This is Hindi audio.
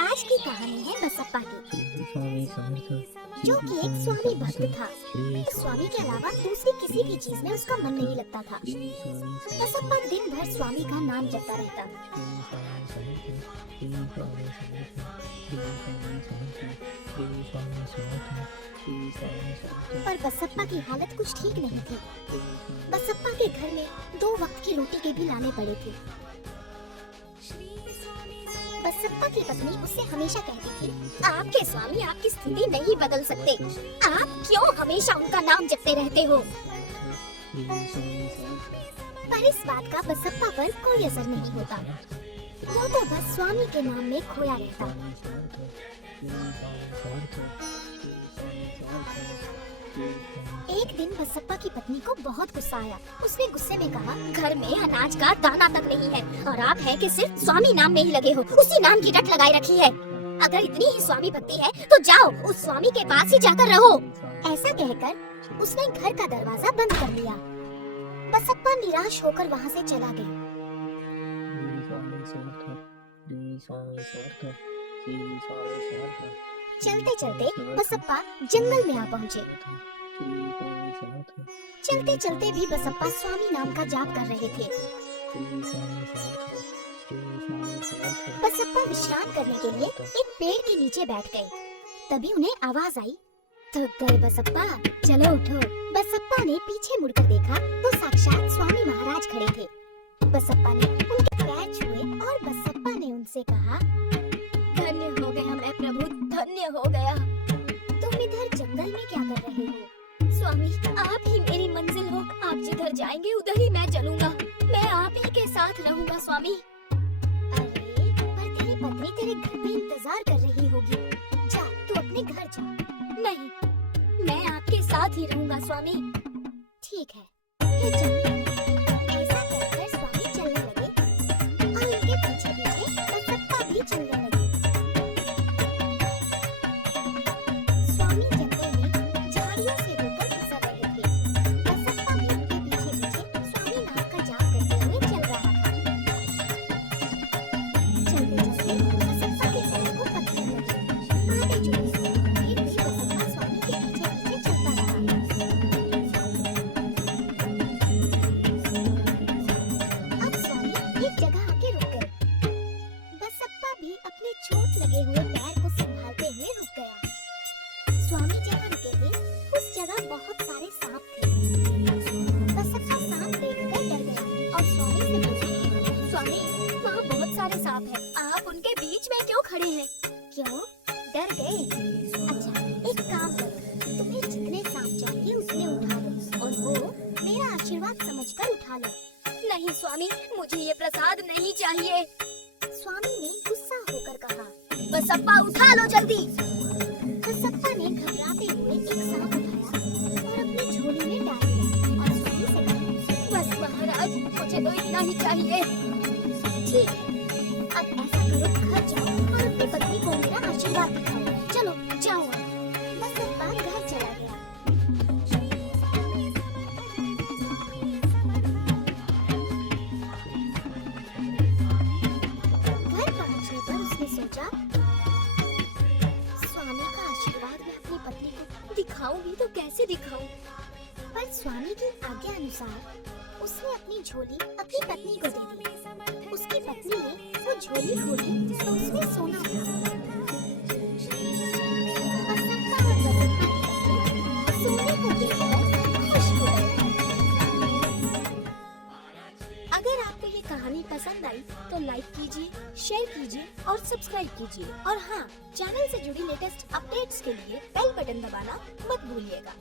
आज की कहानी है बसप्पा की, जो कि एक स्वामी भक्त था। स्वामी के अलावा दूसरी किसी भी चीज में उसका मन नहीं लगता था। बसप्पा दिन भर स्वामी का नाम जपता रहता। पर बसप्पा की हालत कुछ ठीक नहीं थी। बसप्पा के घर में 2 वक्त की रोटी के भी लाने पड़े थे। बसप्पा की पत्नी उससे हमेशा कहती थी, आपके स्वामी आपकी स्थिति नहीं बदल सकते, आप क्यों हमेशा उनका नाम जपते रहते हो। पर इस बात का बसप्पा पर कोई असर नहीं होता। वो तो बस स्वामी के नाम में खोया रहता। एक दिन बसप्पा की पत्नी को बहुत गुस्सा आया। उसने गुस्से में कहा, घर में अनाज का दाना तक नहीं है और आप है कि सिर्फ स्वामी नाम में ही लगे हो, उसी नाम की रट लगाए रखी है। अगर इतनी ही स्वामी भक्ति है तो जाओ उस स्वामी के पास ही जाकर रहो। ऐसा कहकर उसने घर का दरवाजा बंद कर लिया। बसप्पा निराश होकर वहाँ से चला गया। चलते चलते बसप्पा जंगल में आ पहुँचे। चलते चलते भी बसप्पा स्वामी नाम का जाप कर रहे थे। बसप्पा विश्राम करने के लिए एक पेड़ के नीचे बैठ गए। तभी उन्हें आवाज आई, थक गए बसप्पा, चलो उठो। बसप्पा ने पीछे मुड़कर देखा तो साक्षात स्वामी महाराज खड़े थे। बसप्पा ने उनके पैर छुए और बसप्पा ने उनसे कहा, धन्य हो गया मैं प्रभु, धन्य हो गया। तुम इधर जंगल में क्या कर रहे हो? स्वामी, आप ही मेरी मंजिल हो, आप जिधर जाएंगे उधर ही मैं चलूंगा, मैं आप ही के साथ रहूंगा स्वामी। अरे, पर तेरी पत्नी तेरे घर पे इंतजार कर रही होगी, जा तू अपने घर जा। नहीं, मैं आपके साथ ही रहूंगा स्वामी। ठीक है, ये चल। ऐसा कहकर स्वामी चलने लगे और उनके पीछे पीछे बसप्पा भी चलने लगे। स्वामी जंगल में झाड़ियों से होकर गुजर रहे थे। बसप्पा भी उनके पीछे पीछे स्वामी नाम का जाप करते हुए चल रहा था। चलते चलते बसप्पा के पैर को पत्थर लगे। आगे जो फिर भी बसप्पा स्वामी के पीछे पीछे चलता रहा। अब स्वामी एक जगह आके रुक गए। बसप्पा भी अपने चोट लगे हुए पैर को संभालते हुए रुक गया। स्वामी जहाँ रुके थे उस जगह बहुत सारे सांप थे। बसप्पा सांप देखकर डर गया और स्वामी से पूछा, स्वामी, वहाँ बहुत सारे सांप हैं, आप उनके बीच में क्यों खड़े हैं? क्यों, डर गए? अच्छा, एक काम करो, तुम्हें जितने सांप चाहिए उतने उठा लो और वो मेरा आशीर्वाद समझकर उठा लो। नहीं स्वामी, मुझे ये प्रसाद नहीं चाहिए। स्वामी ने गुस्सा होकर कहा, बसप्पा उठा लो जल्दी। बसप्पा ने घबराते हुए एक सांप उठाया और अपनी झोली में डाल दिया और स्वामी से कहा, बस महाराज, मुझे तो इतना ही चाहिए। ठीक है, अब ऐसा करो, घर जाओ और अपनी पत्नी को मेरा आशीर्वाद दिखाओ। चलो जाओ। बसप्पा घर चला गया। घर पहुंचने पर उसने सोचा, स्वामी का आशीर्वाद मैं अपनी पत्नी को दिखाऊंगी तो कैसे दिखाऊं? पर स्वामी की आज्ञा अनुसार उसने अपनी झोली अपनी पत्नी को दे दी। उसकी पत्नी ने वो झोली खोली तो उसमें सोना था। बसप्पा और बसप्पा की पत्नी सोने को देखकर खुश हो गए। अगर आपको ये कहानी पसंद आई तो लाइक कीजिए, शेयर कीजिए और सब्सक्राइब कीजिए। और हाँ, चैनल से जुड़ी लेटेस्ट अपडेट्स के लिए बेल बटन दबाना मत भूलिएगा।